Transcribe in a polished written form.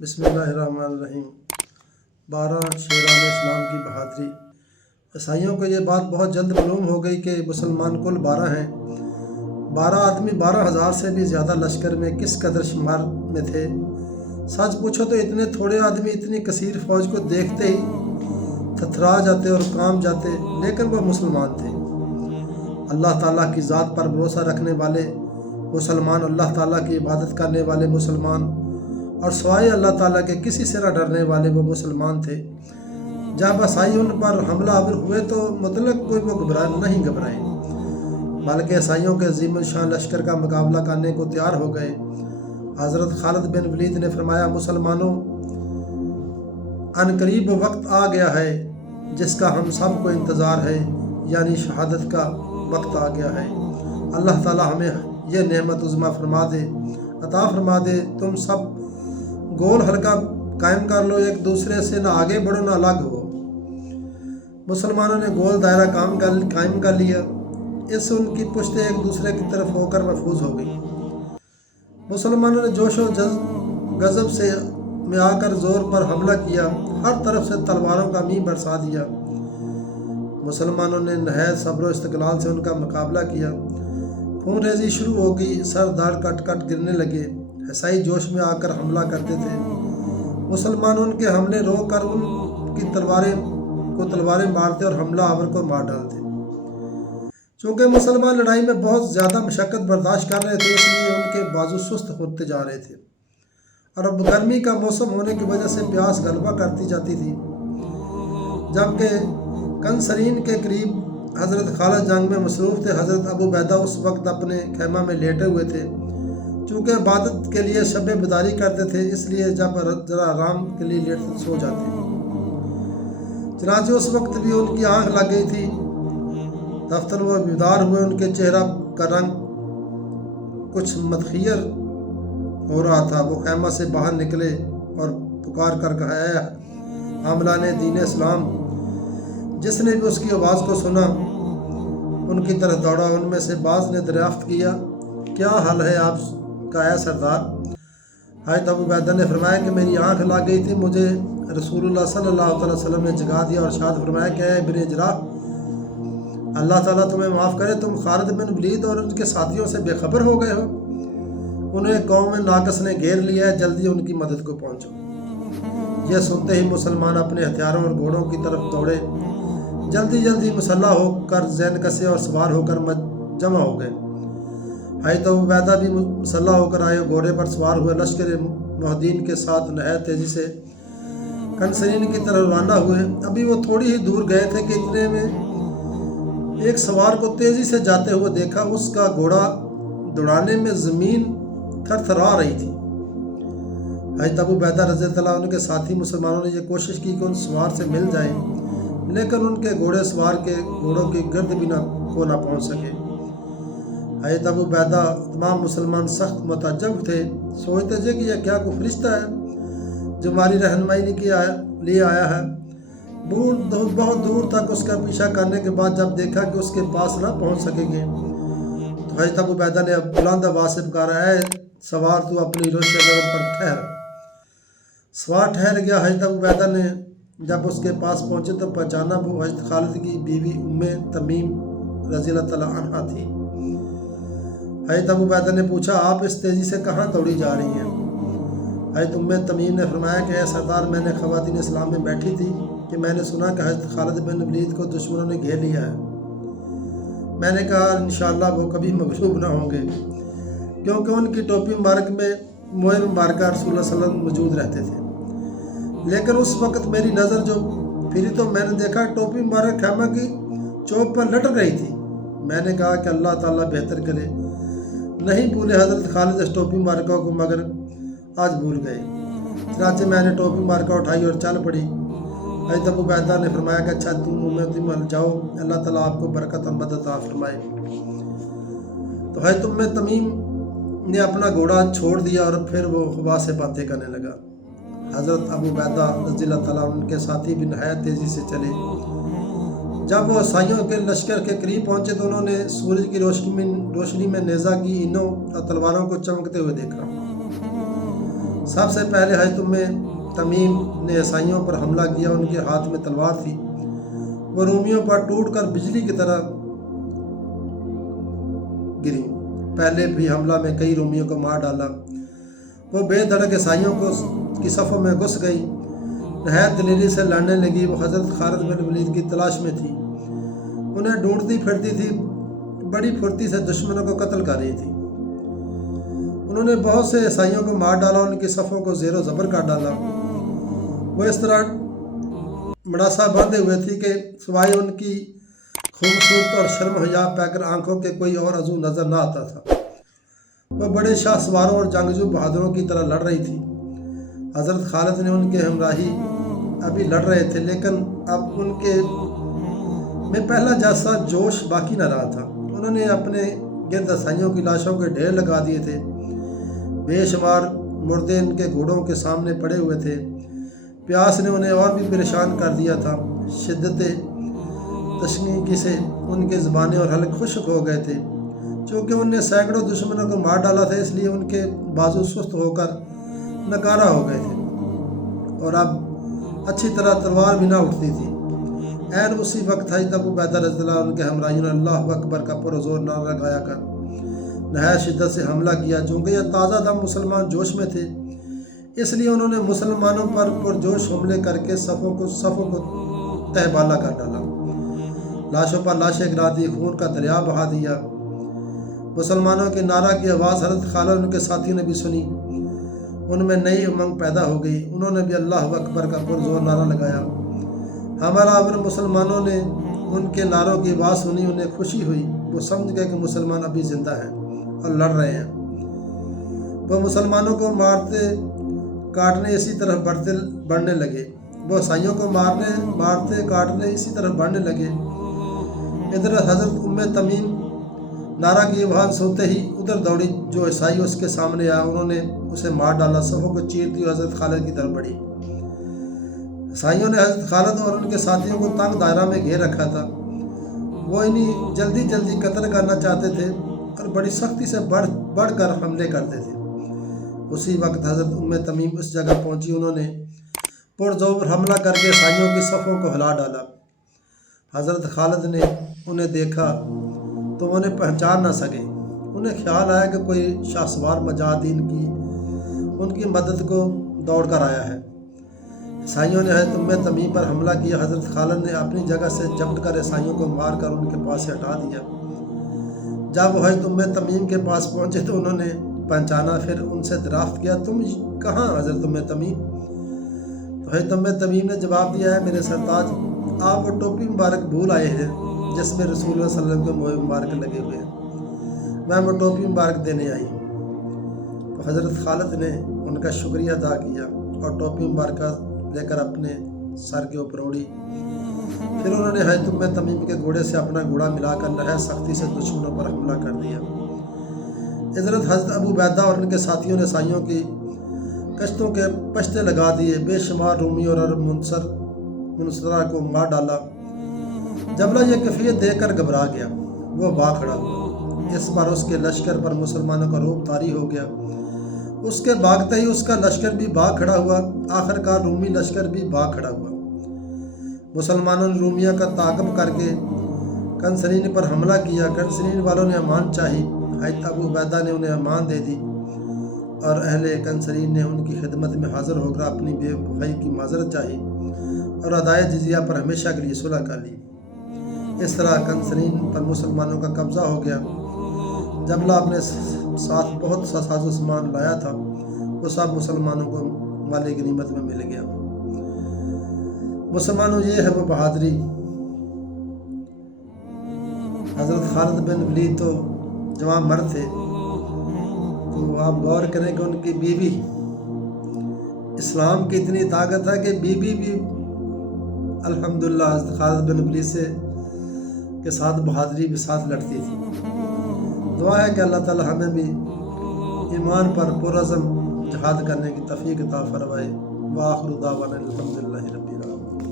بسم اللہ الرحمن الرحیم۔ 12 شیران اسلام کی بہادری۔ عیسائیوں کو یہ بات بہت جلد معلوم ہو گئی کہ مسلمان کل 12 ہیں۔ 12 آدمی 12,000 سے بھی زیادہ لشکر میں کس قدر شمار میں تھے۔ سچ پوچھو تو اتنے تھوڑے آدمی اتنی کثیر فوج کو دیکھتے ہی تھرتھرا جاتے اور کانپ جاتے، لیکن وہ مسلمان تھے۔ اللہ تعالیٰ کی ذات پر بھروسہ رکھنے والے مسلمان، اللہ تعالیٰ کی عبادت کرنے والے مسلمان، اور سوائے اللہ تعالیٰ کے کسی سے نہ ڈرنے والے وہ مسلمان تھے۔ جب عیسائی ان پر حملہ آور ہوئے تو مطلق کوئی وہ نہیں گھبرائے، بلکہ عیسائیوں کے عظیم الشان لشکر کا مقابلہ کرنے کو تیار ہو گئے۔ حضرت خالد بن ولید نے فرمایا، مسلمانوں، عنقریب وقت آ گیا ہے جس کا ہم سب کو انتظار ہے، یعنی شہادت کا وقت آ گیا ہے۔ اللہ تعالیٰ ہمیں یہ نعمت عظمیٰ عطا فرما دے۔ تم سب گول حلقہ قائم کر لو، ایک دوسرے سے نہ آگے بڑھو نہ الگ ہو۔ مسلمانوں نے گول دائرہ قائم کر لیا، اس سے ان کی پشتیں ایک دوسرے کی طرف ہو کر محفوظ ہو گئی۔ مسلمانوں نے جوش و غضب سے میں آ کر زور پر حملہ کیا، ہر طرف سے تلواروں کا میਂہ برسا دیا۔ مسلمانوں نے نہایت صبر و استقلال سے ان کا مقابلہ کیا۔ خون ریزی شروع ہو گئی، سر دھڑ کٹ کٹ گرنے لگے۔ عیسائی جوش میں آ کر حملہ کرتے تھے، مسلمان ان کے حملے روک کر ان کی تلواریں مارتے اور حملہ آور کو مار ڈالتے۔ چونکہ مسلمان لڑائی میں بہت زیادہ مشقت برداشت کر رہے تھے، اس لیے ان کے بازو سست ہوتے جا رہے تھے، اور اب گرمی کا موسم ہونے کی وجہ سے پیاس غلبہ کرتی جاتی تھی۔ جبکہ کنسرین کے قریب حضرت خالد جنگ میں مصروف تھے۔ حضرت ابو عبیدہ اس وقت اپنے خیمہ میں لیٹے ہوئے تھے، چونکہ عبادت کے لیے شب بیداری کرتے تھے، اس لیے جب ذرا آرام کے لیے لیٹ سو جاتے۔ چنانچہ اس وقت بھی ان کی آنکھ لگ گئی تھی۔ دفتر وہ بیدار ہوئے، ان کے چہرہ کا رنگ کچھ متغیر ہو رہا تھا۔ وہ خیمہ سے باہر نکلے اور پکار کر کہا، اے حاملان دین اسلام! جس نے بھی اس کی آواز کو سنا ان کی طرف دوڑا۔ ان میں سے بعض نے دریافت کیا، کیا حال ہے آپ کا اے سردار؟ حضرت ابو عبیدہ نے فرمایا کہ میری آنکھ لگ گئی تھی، مجھے رسول اللہ صلی اللہ علیہ وسلم نے جگا دیا اور ارشاد فرمایا کہ اے ابن اجراح، اللہ تعالیٰ تمہیں معاف کرے، تم خالد بن ولید اور ان کے ساتھیوں سے بے خبر ہو گئے ہو؟ انہیں قوم ناقص نے گھیر لیا ہے، جلدی ان کی مدد کو پہنچو۔ یہ سنتے ہی مسلمان اپنے ہتھیاروں اور گھوڑوں کی طرف دوڑے، جلدی مسلح ہو کر زین کسے اور سوار ہو کر جمع ہو گئے۔ حضرت ابو عبیدہ بھی مسلح ہو کر آئے، گھوڑے پر سوار ہوئے، لشکر محدین کے ساتھ نہایت تیزی سے کنسرین کی طرف روانہ ہوئے۔ ابھی وہ تھوڑی ہی دور گئے تھے کہ اتنے میں ایک سوار کو تیزی سے جاتے ہوئے دیکھا۔ اس کا گھوڑا دوڑانے میں زمین تھرتھرا رہی تھی۔ حضرت ابو عبیدہ رضی اللہ عنہ کے ساتھی مسلمانوں نے یہ کوشش کی کہ ان سوار سے مل جائیں، لیکن ان کے گھوڑے سوار کے گھوڑوں کی گرد بھی نہ پہنچ سکے۔ حضرت ابو عبیدہ تمام مسلمان سخت متعجب تھے، سوچتے تھے کہ یہ کیا کوئی فرشتہ ہے جو ہماری رہنمائی لیے آیا ہے۔ بہت دور تک اس کا پیچھا کرنے کے بعد جب دیکھا کہ اس کے پاس نہ پہنچ سکیں گے تو حضرت ابو عبیدہ نے بلند آواز سے پکارا، اے سوار تو اپنی روش قدم پر ٹھہر۔ سوار ٹھہر گیا۔ حضرت ابو عبیدہ نے جب اس کے پاس پہنچے تو پہچانا وہ حضرت خالد کی بیوی تمیم رضی اللہ تعالیٰ عنہا تھی۔ حضرت ابو عبیدہ نے پوچھا، آپ اس تیزی سے کہاں دوڑی جا رہی ہیں؟ حضرت تمیم نے فرمایا کہ اے سردار، میں نے خواتین اسلام میں بیٹھی تھی کہ میں نے سنا کہ حضرت خالد بن ولید کو دشمنوں نے گھیر لیا ہے۔ میں نے کہا انشاءاللہ وہ کبھی مغلوب نہ ہوں گے، کیونکہ ان کی ٹوپی مبارک میں موئے مبارکہ رسول اللہ صلی اللہ علیہ وسلم موجود رہتے تھے۔ لیکن اس وقت میری نظر جو پھری تو میں نے دیکھا ٹوپی مبارک خیمہ کی چوک پر لٹک رہی تھی۔ میں نے کہا کہ اللہ تعالیٰ بہتر کرے، نہیں بھولے حضرت خالد اس ٹوپی مبارکہ کو، مگر آج بھول گئے۔ چنانچہ میں نے ٹوپی مبارکہ اٹھائی اور چل پڑی۔ حضرت ابو عبیدہ نے فرمایا کہ اچھا تم جاؤ، اللہ تعالیٰ آپ کو برکت اور مدد عطا فرمائے۔ تو حضرت تمیم نے اپنا گھوڑا چھوڑ دیا اور پھر وہ ہوا سے باتیں کرنے لگا۔ حضرت ابو عبیدہ رضی اللہ تعالیٰ عنہ کے ساتھی بھی نہایت تیزی سے چلے۔ جب وہ عیسائیوں کے لشکر کے قریب پہنچے تو انہوں نے سورج کی روشنی میں نیزہ کی اینوں اور تلواروں کو چمکتے ہوئے دیکھا۔ سب سے پہلے حضرت تمیم نے عیسائیوں پر حملہ کیا. ان کے ہاتھ میں تلوار تھی. وہ رومیوں پر ٹوٹ کر بجلی کی طرح گری. پہلے بھی حملہ میں کئی رومیوں کو مار ڈالا. وہ بے دھڑک عیسائیوں کی صفوں میں گھس گئی. نہایت دلیری سے لڑنے لگی. وہ حضرت خالد بن ولید کی تلاش میں تھی. انہیں ڈھونڈتی پھرتی تھی. بڑی پھرتی سے دشمنوں کو قتل کر رہی تھی. انہوں نے بہت سے عیسائیوں کو مار ڈالا. ان کی صفوں کو زیر و زبر کر ڈالا. وہ اس طرح مڑاسا باندھے ہوئے تھی کہ سوائے ان کی خوبصورت اور شرم حجاب پہ کر آنکھوں کے کوئی اور عضو نظر نہ آتا تھا. وہ بڑے شاہ سواروں اور جنگجو بہادروں کی طرح لڑ رہی تھی. حضرت خالد نے ان کے ہمراہی ابھی لڑ رہے تھے، لیکن اب ان کے میں پہلا جیسا جوش باقی نہ رہا تھا. انہوں نے اپنے گرد عیسائیوں کی لاشوں کے ڈھیر لگا دیے تھے. بے شمار مردے ان کے گھوڑوں کے سامنے پڑے ہوئے تھے. پیاس نے انہیں اور بھی پریشان کر دیا تھا. شدت تشنیگی سے ان کے زبانیں اور حلق خشک ہو گئے تھے. چونکہ انہوں نے سینکڑوں دشمنوں کو مار ڈالا تھا، اس لیے ان کے بازو سست ہو کر نکارہ ہو گئے تھے اور اب اچھی طرح تلوار بھی نہ اٹھتی تھی. عین اسی وقت حضرت ابو عبیدہ رضی اللہ عنہ کے ہمراہیوں نے اللہ اکبر کا پرزور نعرہ لگایا کر نہایت شدت سے حملہ کیا. چونکہ یہ تازہ دم مسلمان جوش میں تھے، اس لیے انہوں نے مسلمانوں پر پرجوش حملے کر کے صفوں کو تہ بالا کر ڈالا. لاشوں پر لاشیں گرا دی، خون کا دریا بہا دیا. مسلمانوں کے نعرہ کی آواز حضرت خالد اور ان کے ساتھیوں نے بھی سنی. ان میں نئی امنگ پیدا ہو گئی. انہوں نے بھی اللہ اکبر کا پرزور نعرہ لگایا. ہمارا ابر مسلمانوں نے ان کے نعروں کی آواز سنی. انہیں خوشی ہوئی. وہ سمجھ گئے کہ مسلمان ابھی زندہ ہیں اور لڑ رہے ہیں. وہ مسلمانوں کو مارتے کاٹنے اسی طرح بڑھنے لگے. وہ عیسائیوں کو مارتے کاٹنے اسی طرح بڑھنے لگے. ادھر حضرت تمیم نعرہ کی آواز سنتے ہی ادھر دوڑی. جو عیسائی اس کے سامنے آیا انہوں نے اسے مار ڈالا. صفوں کو چیر دی اور حضرت خالد کی طرف بڑھی. عیسائیوں نے حضرت خالد اور ان کے ساتھیوں کو تنگ دائرہ میں گھیر رکھا تھا. وہ انہیں جلدی قتل کرنا چاہتے تھے اور بڑی سختی سے بڑھ کر حملے کرتے تھے. اسی وقت حضرت تمیم اس جگہ پہنچی. انہوں نے پرزور حملہ کر کے عیسائیوں کی صفوں کو ہلا ڈالا. حضرت خالد نے انہیں دیکھا تو انہیں پہچان نہ سکے. انہیں خیال آیا کہ کوئی شاہ سوار مجاہدین ان کی مدد کو دوڑ کر آیا ہے. عیسائیوں نے حضرت تمیم پر حملہ کیا. حضرت خالد نے اپنی جگہ سے جھپٹ کر عیسائیوں کو مار کر ان کے پاس سے ہٹا دیا. جب وہ حضرت تمیم کے پاس پہنچے تو انہوں نے پہچانا. پھر ان سے دریافت کیا، تم کہاں حضرت تمیم؟ تو حضرت تمیم نے جواب دیا ہے، میرے سرتاج، آپ وہ ٹوپی مبارک بھول آئے ہیں جس میں رسول اللہ صلی اللہ علیہ وسلم کے موئے مبارک لگے ہوئے ہیں. میں وہ ٹوپی مبارک دینے آئی. تو حضرت خالد نے ان کا شکریہ ادا کیا اور ٹوپی مبارکہ لے کر اپنے سر کے اوپر اوڑھی. پھر انہوں نے حضرت تمیم کے گھوڑے سے اپنا گھوڑا ملا کر نہایت سختی سے دشمنوں پر حملہ کر دیا. حضرت ابو عبیدہ اور ان کے ساتھیوں نے عیسائیوں کی کشتوں کے پشتے لگا دیے. بے شمار رومی اور عرب منصرہ کو مار ڈالا. جبلہ یہ کیفیت دیکھ کر گھبرا گیا. وہ بھاگ کھڑا ہوا. اس بار اس کے لشکر پر مسلمانوں کا رعب طاری ہو گیا. اس کے بھاگتے ہی اس کا لشکر بھی بھاگ کھڑا ہوا. آخر کار رومی لشکر بھی بھاگ کھڑا ہوا. مسلمانوں نے رومیہ کا تعاقب کر کے کنسرین پر حملہ کیا. کنسرین والوں نے امان چاہی. حضرت ابو عبیدہ نے انہیں امان دے دی اور اہل کنسرین نے ان کی خدمت میں حاضر ہو کر اپنی بے وفائی کی معذرت چاہی اور ادائے جزیہ پر ہمیشہ کے لیے صلح کر لی. اس طرح کنسرین پر مسلمانوں کا قبضہ ہو گیا. جبلہ اپنے ساتھ بہت سا ساز و سامان لایا تھا، وہ سب مسلمانوں کو مال غنیمت میں مل گیا. مسلمانوں، یہ ہے وہ بہادری. حضرت خالد بن ولید تو جوان مرد تھے، تو آپ غور کریں کہ ان کی بیوی، اسلام کی اتنی طاقت ہے کہ بیوی بھی الحمدللہ حضرت خالد بن ولید کے ساتھ بہادری بھی ساتھ لڑتی تھی. دعا ہے کہ اللہ تعالی ہمیں بھی ایمان پر پرعزم جہاد کرنے کی توفیق عطا فرمائے. وآخر دعوانا الحمدللہ رب العالمین.